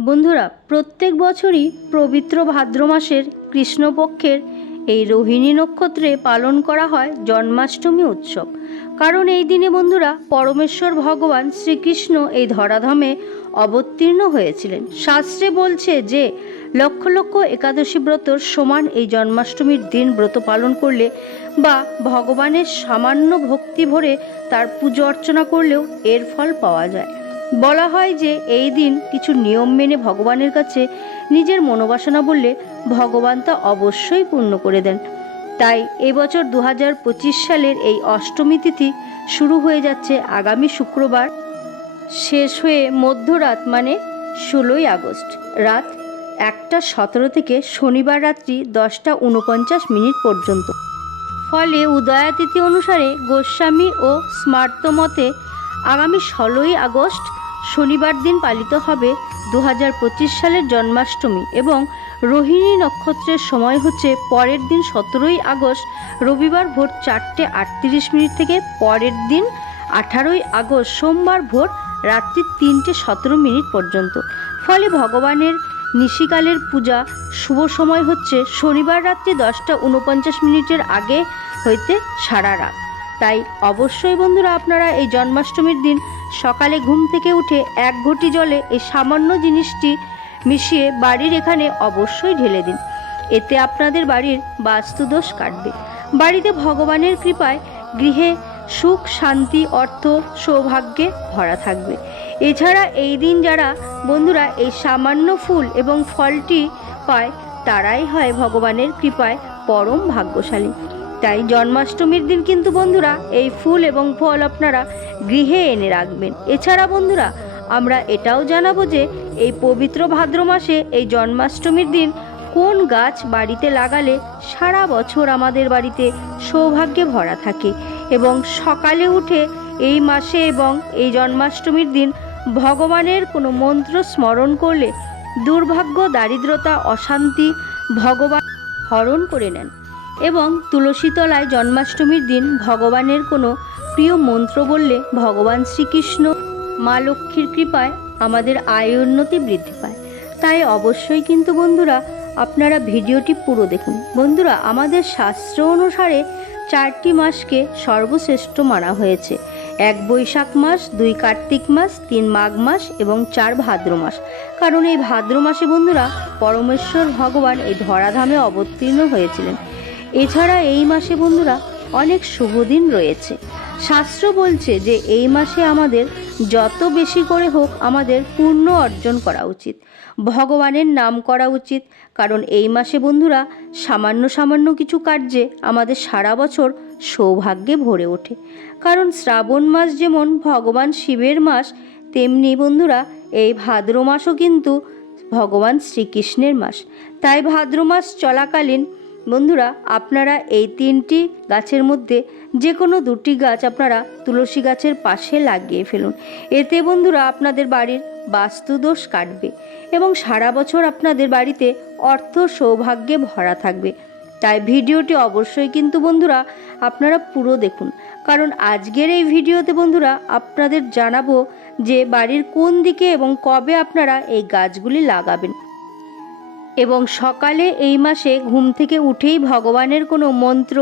বন্ধুরা, প্রত্যেক বছরই পবিত্র ভাদ্র মাসের কৃষ্ণপক্ষের এই রোহিণী নক্ষত্রে পালন করা হয় জন্মাষ্টমী উৎসব। কারণ এই দিনে বন্ধুরা, পরমেশ্বর ভগবান শ্রীকৃষ্ণ এই ধরাধামে অবতীর্ণ হয়েছিলেন। শাস্ত্রে বলছে যে, লক্ষ লক্ষ একাদশী ব্রতর সমান এই জন্মাষ্টমীর দিন ব্রত পালন করলে বা ভগবানের সামান্য ভক্তি ভরে তার পুজো অর্চনা করলেও এর ফল পাওয়া যায়। বলা হয় যে এই দিন কিছু নিয়ম মেনে ভগবানের কাছে নিজের মনোবাসনা বললে ভগবান তা অবশ্যই পূর্ণ করে দেন। তাই এবছর দু হাজার পঁচিশ সালের এই অষ্টমী তিথি শুরু হয়ে যাচ্ছে আগামী শুক্রবার। শেষ হয়ে মধ্যরাত মানে ষোলোই আগস্ট। রাত একটা সতেরো থেকে শনিবার রাত্রি দশটা উনপঞ্চাশ মিনিট পর্যন্ত। ফলে উদয়াতিথি অনুসারে গোস্বামী ও স্মার্ত মতে আগামী ষোলোই আগস্ট শনিবার দিন পালিত হবে দু হাজার পঁচিশ সালের জন্মাষ্টমী এবং রোহিণী নক্ষত্রের সময় হচ্ছে পরের দিন সতেরোই আগস্ট, রবিবার ভোর চারটে আটত্রিশ মিনিট থেকে পরের দিন আঠারোই আগস্ট, সোমবার ভোর রাত্রি তিনটে সতেরো মিনিট পর্যন্ত। ফলে ভগবানের নিশিকালের পূজা শুভ সময় হচ্ছে শনিবার রাত্রি দশটা উনপঞ্চাশ মিনিটের আগে হইতে সারা রাত। তাই অবশ্যই বন্ধুরা আপনারা এই জন্মাষ্টমীর দিন সকালে ঘুম থেকে উঠে এক ঘটি জলে এই সামান্য জিনিসটি মিশিয়ে বাড়ির এখানে অবশ্যই ঢেলে দিন। এতে আপনাদের বাড়ির বাস্তুদোষ কাটবে। বাড়িতে ভগবানের কৃপায় গৃহে সুখ, শান্তি, অর্থ, সৌভাগ্যে ভরা থাকবে। এছাড়া এই দিন যারা বন্ধুরা এই সামান্য ফুল এবং ফলটি পায়, তারাই হয় ভগবানের কৃপায় পরম ভাগ্যশালী। তাই জন্মাষ্টমীর দিন কিন্তু বন্ধুরা, এই ফুল এবং ফল আপনারা গৃহে এনে রাখবেন। এছাড়া বন্ধুরা, আমরা এটাও জানাব যে, এই পবিত্র ভাদ্র মাসে এই জন্মাষ্টমীর দিন কোন গাছ বাড়িতে লাগালে সারা বছর আমাদের বাড়িতে সৌভাগ্যে ভরা থাকে এবং সকালে উঠে এই মাসে এবং এই জন্মাষ্টমীর দিন ভগবানের কোনো মন্ত্র স্মরণ করলে দুর্ভাগ্য, দারিদ্রতা, অশান্তি ভগবান হরণ করে নেন। এবং তুলসীতলায় জন্মাষ্টমীর দিন ভগবানের কোনো প্রিয় মন্ত্র বললে ভগবান শ্রীকৃষ্ণ মা লক্ষ্মীর কৃপায় আমাদের আয় উন্নতি বৃদ্ধি পায়। তাই অবশ্যই কিন্তু বন্ধুরা আপনারা ভিডিওটি পুরো দেখুন। বন্ধুরা, আমাদের শাস্ত্র অনুসারে চারটি মাসকে সর্বশ্রেষ্ঠ মানা হয়েছে। এক বৈশাখ মাস, দুই কার্তিক মাস, তিন মাঘ মাস এবং চার ভাদ্র মাস। কারণ এই ভাদ্র মাসে বন্ধুরা পরমেশ্বর ভগবান এই ধরাধামে অবতীর্ণ হয়েছিলেন। এছাড়া এই মাসে বন্ধুরা অনেক শুভ দিন রয়েছে। শাস্ত্র বলছে যে এই মাসে আমাদের যত বেশি করে হোক আমাদের পূর্ণ অর্জন করা উচিত। ভগবানের নাম করা উচিত। কারণ এই মাসে বন্ধুরা সামান্য সামান্য কিছু কার্যে আমাদের সারা বছর সৌভাগ্যে ভরে ওঠে। কারণ শ্রাবণ মাস যেমন ভগবান শিবের মাস, তেমনি বন্ধুরা এই ভাদ্র মাসও কিন্তু ভগবান শ্রীকৃষ্ণের মাস। তাই ভাদ্র মাস চলাকালীন বন্ধুরা, আপনারা এই তিনটি গাছের মধ্যে যে কোনো দুটি গাছ আপনারা তুলসী গাছের পাশে লাগিয়ে ফেলুন। এতে বন্ধুরা, আপনাদের বাড়ির বাস্তুদোষ কাটবে এবং সারা বছর আপনাদের বাড়িতে অর্থ সৌভাগ্যে ভরা থাকবে। তাই ভিডিওটি অবশ্যই কিন্তু বন্ধুরা, আপনারা পুরো দেখুন। কারণ আজকের এই ভিডিওতে বন্ধুরা, আপনাদের জানাব যে বাড়ির কোন দিকে এবং কবে আপনারা এই গাছগুলি লাগাবেন। এবং সকালে এই মাসে ঘুম থেকে উঠেই ভগবানের কোনো মন্ত্র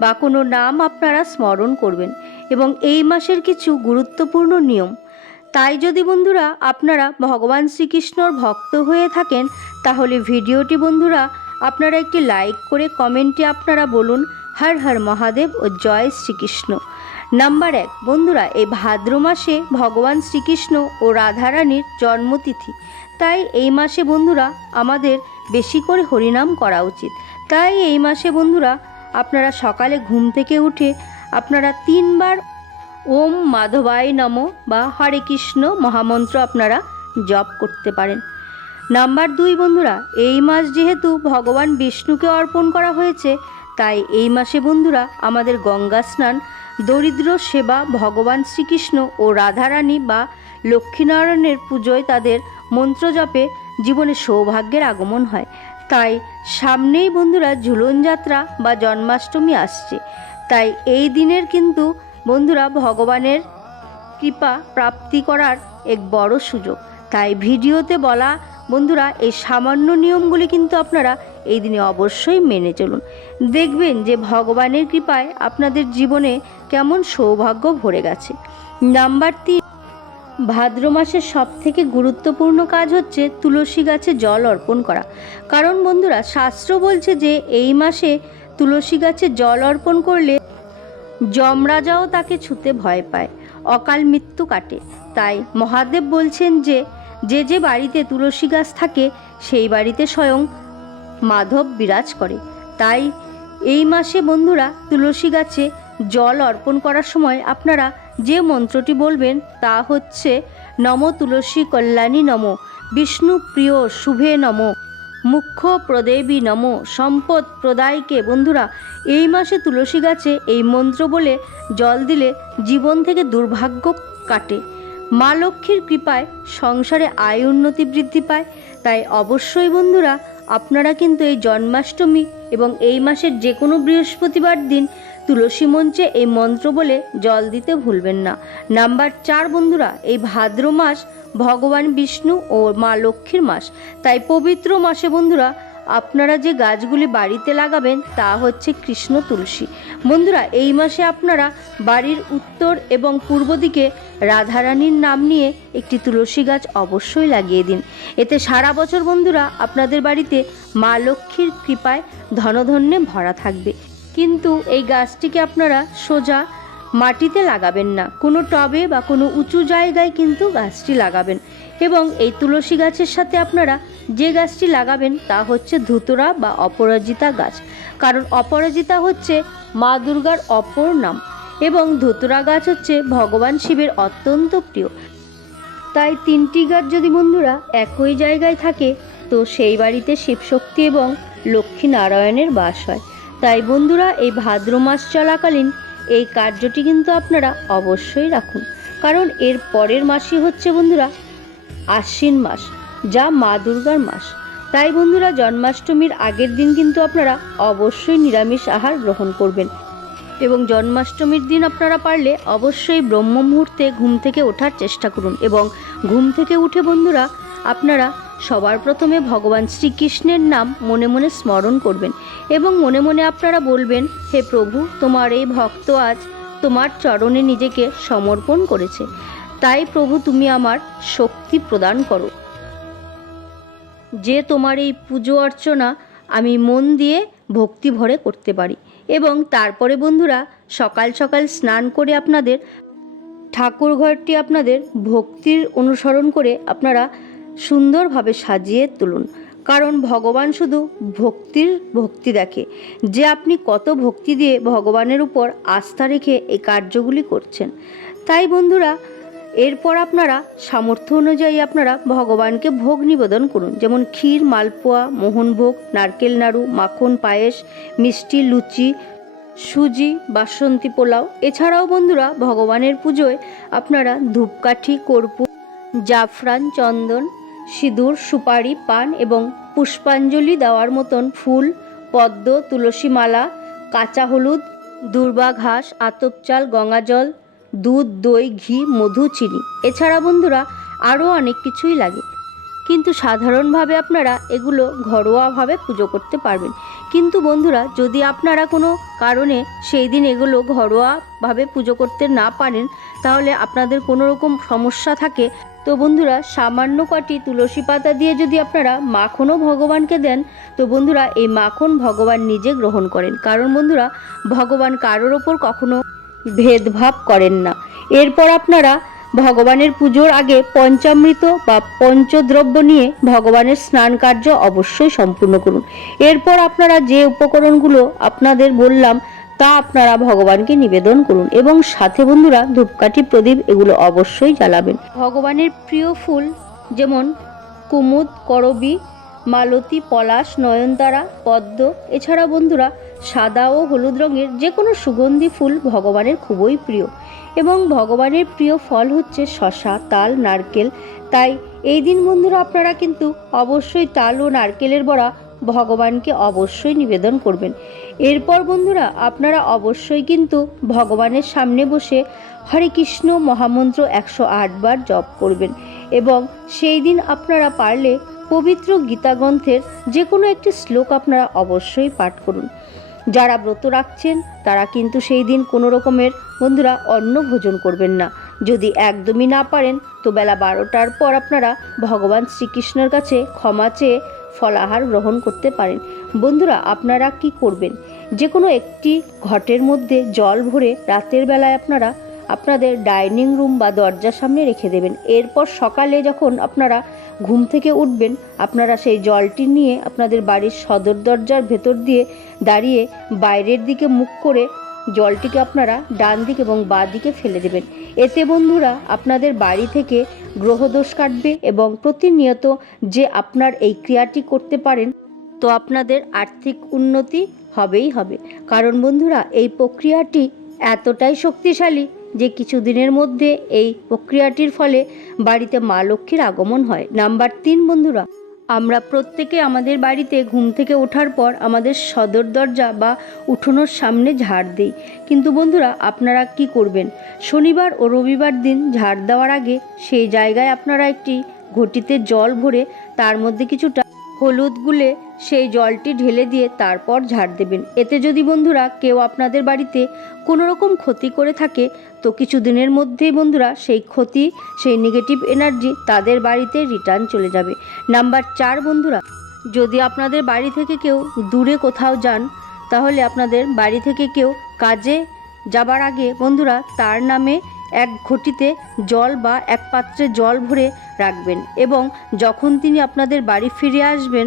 বা কোনো নাম আপনারা স্মরণ করবেন। এবং এই মাসের কিছু গুরুত্বপূর্ণ নিয়ম। তাই যদি বন্ধুরা আপনারা ভগবান শ্রীকৃষ্ণর ভক্ত হয়ে থাকেন, তাহলে ভিডিওটি বন্ধুরা আপনারা একটি লাইক করে কমেন্টে আপনারা বলুন, হর হর মহাদেব ও জয় শ্রীকৃষ্ণ। নাম্বার এক, বন্ধুরা, এই ভাদ্র মাসে ভগবান শ্রীকৃষ্ণ ও রাধারানীর জন্মতিথি। তাই এই মাসে, বন্ধুরা, আমাদের বেশি করে হরিনাম করা উচিত। তাই এই মাসে, বন্ধুরা, আপনারা সকালে ঘুম থেকে উঠে আপনারা তিনবার ওম মাধবায় নম বা হরে কৃষ্ণ মহামন্ত্র আপনারা জপ করতে পারেন। নাম্বার দুই, বন্ধুরা, এই মাস যেহেতু ভগবান বিষ্ণুকে অর্পণ করা হয়েছে, তাই এই মাসে, বন্ধুরা, আমাদের গঙ্গা স্নান দরিদ্র সেবা ভগবান শ্রীকৃষ্ণ ও রাধারানী বা লক্ষ্মীনারায়ণের পুজোয় তাদের মন্ত্র জপে জীবনে সৌভাগ্যের আগমন হয়। তাই সামনেই বন্ধুরা ঝুলন যাত্রা বা জন্মাষ্টমী আসছে। তাই এই দিনের কিন্তু বন্ধুরা ভগবানের কৃপা প্রাপ্তি করার এক বড় সুযোগ। তাই ভিডিওতে বলা বন্ধুরা, এই সামান্য নিয়মগুলি কিন্তু আপনারা এই দিনে অবশ্যই মেনে চলুন। দেখবেন যে ভগবানের কৃপায় আপনাদের জীবনে কেমন সৌভাগ্য ভরে গেছে। নাম্বার তিন, ভাদ্র মাসের সব থেকে গুরুত্বপূর্ণ কাজ হচ্ছে তুলসী গাছে জল অর্পণ করা। কারণ বন্ধুরা, শাস্ত্র বলছে যে এই মাসে তুলসী গাছে জল অর্পণ করলে যমরাজাও তাকে ছুতে ভয় পায়। অকাল মৃত্যু কাটে। তাই মহাদেব বলছেন যে যে যে বাড়িতে তুলসী গাছ থাকে, সেই বাড়িতে স্বয়ং মাধব বিরাজ করে। তাই এই মাসে বন্ধুরা তুলসী গাছে জল অর্পণ করার সময় আপনারা যে মন্ত্রটি বলবেন তা হচ্ছে, নম তুলসী কল্যাণী নম, বিষ্ণু প্রিয় শুভে নম, মুখ্য প্রদেবী নম, সম্পদ প্রদায়কে। বন্ধুরা, এই মাসে তুলসী গাছে এই মন্ত্র বলে জল দিলে জীবন থেকে দুর্ভাগ্য কাটে। মা লক্ষ্মীর কৃপায় সংসারে আয় উন্নতি বৃদ্ধি পায়। তাই অবশ্যই বন্ধুরা আপনারা কিন্তু এই জন্মাষ্টমী এবং এই মাসের যে কোনো বৃহস্পতিবার দিন তুলসী মঞ্চে এই মন্ত্র বলে জল দিতে ভুলবেন না। নাম্বার চার, বন্ধুরা, এই ভাদ্র মাস ভগবান বিষ্ণু ও মা লক্ষ্মীর মাস। তাই পবিত্র মাসে, বন্ধুরা আপনারা যে গাছগুলি বাড়িতে লাগাবেন তা হচ্ছে কৃষ্ণ তুলসী। বন্ধুরা, এই মাসে আপনারা বাড়ির উত্তর এবং পূর্ব দিকে রাধারানীর নাম নিয়ে একটি তুলসী গাছ অবশ্যই লাগিয়ে দিন। এতে সারা বছর বন্ধুরা আপনাদের বাড়িতে মা লক্ষ্মীর কৃপায় ধনধন্যে ভরা থাকবে। কিন্তু এই গাছটিকে আপনারা সোজা মাটিতে লাগাবেন না। কোনো টবে বা কোনো উঁচু জায়গায় কিন্তু গাছটি লাগাবেন। এবং এই তুলসী গাছের সাথে আপনারা যে গাছটি লাগাবেন তা হচ্ছে ধুতরা বা অপরাজিতা গাছ। কারণ অপরাজিতা হচ্ছে মা দুর্গার অপর নাম এবং ধুতরা গাছ হচ্ছে ভগবান শিবের অত্যন্ত প্রিয়। তাই তিনটি গাছ যদি বন্ধুরা একই জায়গায় থাকে, তো সেই বাড়িতে শিবশক্তি এবং লক্ষ্মী নারায়ণের বাস হয়। তাই বন্ধুরা, এই ভাদ্র মাস চলাকালীন এই কার্যটি কিন্তু আপনারা অবশ্যই রাখুন। কারণ এর পরের মাসই হচ্ছে বন্ধুরা আশ্বিন মাস, যা মা দুর্গার মাস। তাই বন্ধুরা, জন্মাষ্টমীর আগের দিন কিন্তু আপনারা অবশ্যই নিরামিষ আহার গ্রহণ করবেন। এবং জন্মাষ্টমীর দিন আপনারা পারলে অবশ্যই ব্রহ্ম মুহূর্তে ঘুম থেকে ওঠার চেষ্টা করুন। এবং ঘুম থেকে উঠে বন্ধুরা, আপনারা সবার প্রথমে ভগবান শ্রীকৃষ্ণের নাম মনে মনে স্মরণ করবেন। এবং মনে মনে আপনারা বলবেন, হে প্রভু, তোমার এই ভক্ত আজ তোমার চরণে নিজেকে সমর্পণ করেছে। তাই প্রভু তুমি আমার শক্তি প্রদান করো। যে তোমার এই পুজো অর্চনা আমি মন দিয়ে ভক্তি ভরে করতে পারি এবং তারপরে বন্ধুরা সকাল সকাল স্নান করে আপনাদের ঠাকুর ঘরটি আপনাদের ভক্তির অনুসরণ করে আপনারা সুন্দরভাবে সাজিয়ে তুলুন। কারণ ভগবান শুধু ভক্তির ভক্তি দেখে, যে আপনি কত ভক্তি দিয়ে ভগবানের উপর আস্থা রেখে এই কার্যগুলি করছেন। তাই বন্ধুরা এরপর আপনারা সামর্থ্য অনুযায়ী আপনারা ভগবানকে ভোগ নিবেদন করুন। যেমন ক্ষীর, মালপোয়া, মোহনভোগ, নারকেল নাড়ু, মাখন, পায়েস, মিষ্টি, লুচি, সুজি, বাসন্তী পোলাও। এছাড়াও বন্ধুরা, ভগবানের পুজোয় আপনারা ধূপকাঠি, কর্পূর, জাফরান, চন্দন, সিঁদুর, সুপারি, পান এবং পুষ্পাঞ্জলি দেওয়ার মতন ফুল, পদ্ম তুলসী মালা কাঁচা হলুদ, দুর্বা ঘাস আতপ চাল গঙ্গাজল দুধ, দই, ঘি, মধু, চিনি। এছাড়া বন্ধুরা, আরও অনেক কিছুই লাগে। কিন্তু সাধারণভাবে আপনারা এগুলো ঘরোয়াভাবে পুজো করতে পারবেন। কিন্তু বন্ধুরা, যদি আপনারা কোনো কারণে সেই দিন এগুলো ঘরোয়াভাবে পুজো করতে না পারেন, তাহলে আপনাদের কোনো রকম সমস্যা থাকে। তো বন্ধুরা, সামান্য কটি তুলসী পাতা দিয়ে যদি আপনারা মাখনও ভগবানকে দেন, তো বন্ধুরা, এই মাখন ভগবান নিজে গ্রহণ করেন। কারণ বন্ধুরা, ভগবান কারোর ওপর কখনো ভেদভাব করেন না। এরপর আপনারা ভগবানের পুজোর আগে পঞ্চামৃত বা পঞ্চদ্রব্য নিয়ে ভগবানের স্নান কার্য অবশ্যই সম্পূর্ণ করুন। এরপর আপনারা যে উপকরণগুলো আপনাদের বললাম, তা আপনারা ভগবানকে নিবেদন করুন এবং সাথে বন্ধুরা ধূপকাঠি প্রদীপ এগুলো অবশ্যই জ্বালাবেন। ভগবানের প্রিয় ফুল যেমন কুমুদ, করবি, মালতী, পলাশ, নয়নতারা, পদ্ম, এছাড়া বন্ধুরা সাদা ও হলুদ রঙের যে কোনো সুগন্ধি ফুল ভগবানের খুবই প্রিয়। এবং ভগবানের প্রিয় ফল হচ্ছে শশা, তাল, নারকেল। তাই এই দিন বন্ধুরা আপনারা কিন্তু অবশ্যই তাল ও নারকেলের বড়া ভগবানকে অবশ্যই নিবেদন করবেন। এরপর বন্ধুরা আপনারা অবশ্যই কিন্তু ভগবানের সামনে বসে হরে কৃষ্ণ মহামন্ত্র একশো বার জপ করবেন। এবং সেই দিন আপনারা পারলে পবিত্র গীতা গ্রন্থের যে কোনো একটি শ্লোক আপনারা অবশ্যই পাঠ করুন। যারা ব্রত রাখছেন, তারা কিন্তু সেই দিন কোনো রকমের, বন্ধুরা, অন্ন ভোজন করবেন না। যদি একদমই না পারেন, তো বেলা বারোটার পর আপনারা ভগবান শ্রীকৃষ্ণের কাছে ক্ষমা চেয়ে ফলাহার গ্রহণ করতে পারেন। বন্ধুরা, আপনারা কি করবেন? যে কোনো একটি ঘটের মধ্যে জল ভরে রাতের বেলায় আপনারা আপনাদের ডাইনিং রুম বা দরজার সামনে রেখে দেবেন। এরপর সকালে যখন আপনারা ঘুম থেকে উঠবেন, আপনারা সেই জলটি নিয়ে আপনাদের বাড়ির সদর দরজার ভেতর দিয়ে দাঁড়িয়ে বাইরের দিকে মুখ করে জলটিকে আপনারা ডান দিক এবং বাঁ দিকে ফেলে দেবেন। এতে বন্ধুরা আপনাদের বাড়ি থেকে গ্রহদোষ কাটবে এবং প্রতিনিয়ত যে আপনার এই ক্রিয়াটি করতে পারেন, তো আপনাদের আর্থিক উন্নতি হবেই হবে। কারণ বন্ধুরা, এই প্রক্রিয়াটি এতটাই শক্তিশালী যে কিছুদিনের মধ্যে এই প্রক্রিয়াটির ফলে বাড়িতে মা লক্ষ্মীর আগমন হয়। নাম্বার তিন, বন্ধুরা, আমরা প্রত্যেকে আমাদের বাড়িতে ঘুম থেকে ওঠার পর আমাদের সদর দরজা বা উঠোনোর সামনে ঝাড় দিই। কিন্তু বন্ধুরা, আপনারা কি করবেন? শনিবার ও রবিবার দিন ঝাড় দেওয়ার আগে সেই জায়গায় আপনারা একটি ঘটিতে জল ভরে তার মধ্যে কিছুটা হলুদ গুলে সেই জলটি ঢেলে দিয়ে তারপর ঝাড় দেবেন। এতে যদি বন্ধুরা কেউ আপনাদের বাড়িতে কোনো রকম ক্ষতি করে থাকে, তো কিছু দিনের মধ্যেই বন্ধুরা সেই ক্ষতি, সেই নেগেটিভ এনার্জি তাদের বাড়িতে রিটার্ন চলে যাবে। নাম্বার চার বন্ধুরা, যদি আপনাদের বাড়ি থেকে কেউ দূরে কোথাও যান, তাহলে আপনাদের বাড়ি থেকে কেউ কাজে যাবার আগে বন্ধুরা তার নামে এক ঘটিতে জল বা এক পাত্রে জল ভরে রাখবেন এবং যখন তিনি আপনাদের বাড়ি ফিরে আসবেন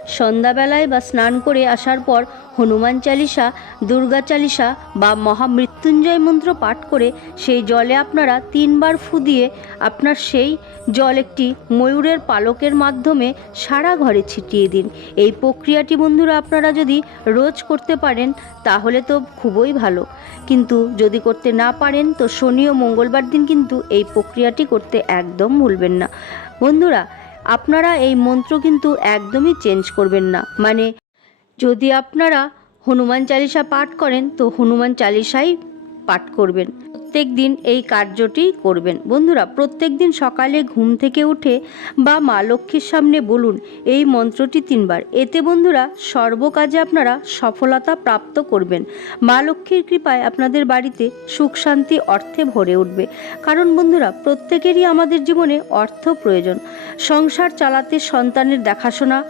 সন্ধ্যাবেলায় বা স্নান করে আসার পর হনুমান চালিসা দুর্গা চালিসা বা মহামৃত্যুঞ্জয় মন্ত্র পাঠ করে সেই জলে আপনারা তিনবার ফু দিয়ে আপনার সেই জল একটি ময়ূরের পালকের মাধ্যমে সারা ঘরে ছিটিয়ে দিন। এই প্রক্রিয়াটি বন্ধুরা আপনারা যদি রোজ করতে পারেন, তাহলে তো খুবই ভালো। কিন্তু যদি করতে না পারেন, তো শনি ও মঙ্গলবার দিন কিন্তু এই প্রক্রিয়াটি করতে একদম ভুলবেন না। বন্ধুরা আপনারা এই মন্ত্র কিন্তু একদমই চেঞ্জ করবেন না। মানে যদি আপনারা হনুমান চালিসা পাঠ করেন, তো হনুমান চালিসাই পাঠ করবেন। প্রত্যেক দিন এই কার্যটি করবেন। বন্ধুরা, প্রত্যেক দিন সকালে ঘুম থেকে উঠে বা মা লক্ষ্মীর সামনে বলুন, এই মন্ত্রটি তিনবার। এতে বন্ধুরা, সর্বকাজে আপনারা সফলতা প্রাপ্ত করবেন। মা লক্ষ্মীর কৃপায় আপনাদের বাড়িতে সুখ শান্তি অর্থে ভরে উঠবে। কারণ বন্ধুরা, প্রত্যেকেরই আমাদের জীবনে অর্থ প্রয়োজন। সংসার চালাতে সন্তানের দেখাশোনা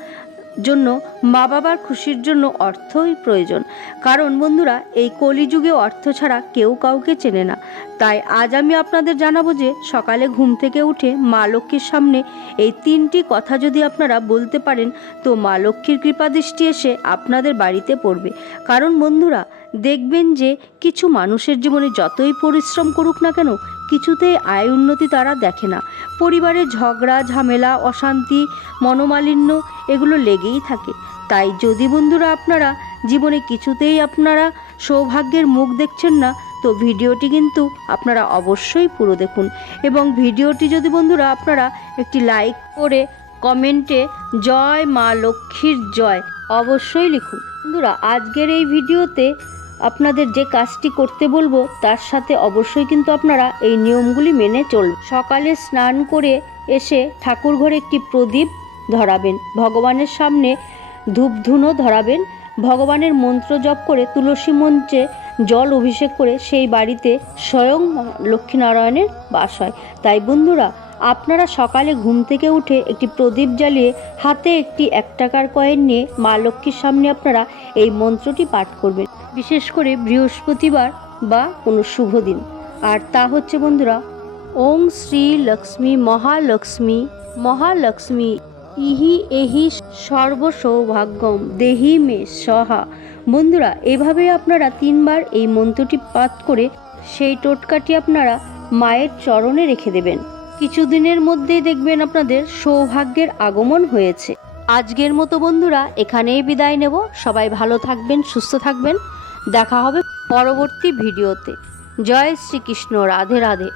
জন্য মা বাবার খুশির জন্য অর্থই প্রয়োজন। কারণ বন্ধুরা, এই কলিযুগে অর্থ ছাড়া কেউ কাউকে চেনে না। তাই আজ আমি আপনাদের জানাব যে সকালে ঘুম থেকে উঠে মা লক্ষ্মীর সামনে এই তিনটি কথা যদি আপনারা বলতে পারেন, তো মা লক্ষ্মীর কৃপাদৃষ্টি এসে আপনাদের বাড়িতে পড়বে। কারণ বন্ধুরা, দেখবেন যে কিছু মানুষের জীবনে যতই পরিশ্রম করুক না কেন কিছুতেই আয় উন্নতি তারা দেখে না। পরিবারে ঝগড়া, ঝামেলা, অশান্তি, মনোমালিন্য এগুলো লেগেই থাকে। তাই যদি বন্ধুরা আপনারা জীবনে কিছুতেই আপনারা সৌভাগ্যের মুখ দেখছেন না, তো ভিডিওটি কিন্তু আপনারা অবশ্যই পুরো দেখুন। এবং ভিডিওটি যদি বন্ধুরা আপনারা একটি লাইক করে কমেন্টে জয় মা লক্ষ্মীর জয় অবশ্যই লিখুন। বন্ধুরা, আজকের এই ভিডিওতে আপনাদের যে কাজটি করতে বলব, তার সাথে অবশ্যই কিন্তু আপনারা এই নিয়মগুলি মেনে চলবেন সকালে স্নান করে এসে ঠাকুর ঘরে একটি প্রদীপ ধরাবেন। ভগবানের সামনে ধূপ ধুনো ধরাবেন। ভগবানের মন্ত্র জপ করে, তুলসী মঞ্চে জল অভিষেক করে সেই বাড়িতে স্বয়ং লক্ষ্মীনারায়ণের বাস হয়। তাই বন্ধুরা আপনারা সকালে ঘুম থেকে উঠে একটি প্রদীপ জ্বালিয়ে হাতে একটি এক টাকার কয়েন নিয়ে মা লক্ষ্মীর সামনে আপনারা এই মন্ত্রটি পাঠ করবেন। বিশেষ করে বৃহস্পতিবার বা কোনো শুভ দিন। আর তা হচ্ছে বন্ধুরা, ওং শ্রী লক্ষ্মী মহালক্ষ্মী মহালক্ষ্মী ইহি এহি সর্ব সৌভাগ্যম দেহি মে সহা বন্ধুরা, এভাবে আপনারা তিনবার এই মন্ত্রটি পাঠ করে সেই টোটকাটি আপনারা মায়ের চরণে রেখে দেবেন। কিছুদিনের মধ্যেই দেখবেন আপনাদের সৌভাগ্যের আগমন হয়েছে। আজকের মতো বন্ধুরা, এখানেই বিদায় নেব। সবাই ভালো থাকবেন, সুস্থ থাকবেন। দেখা হবে পরবর্তী ভিডিওতে। জয় শ্রীকৃষ্ণ। রাধে রাধে।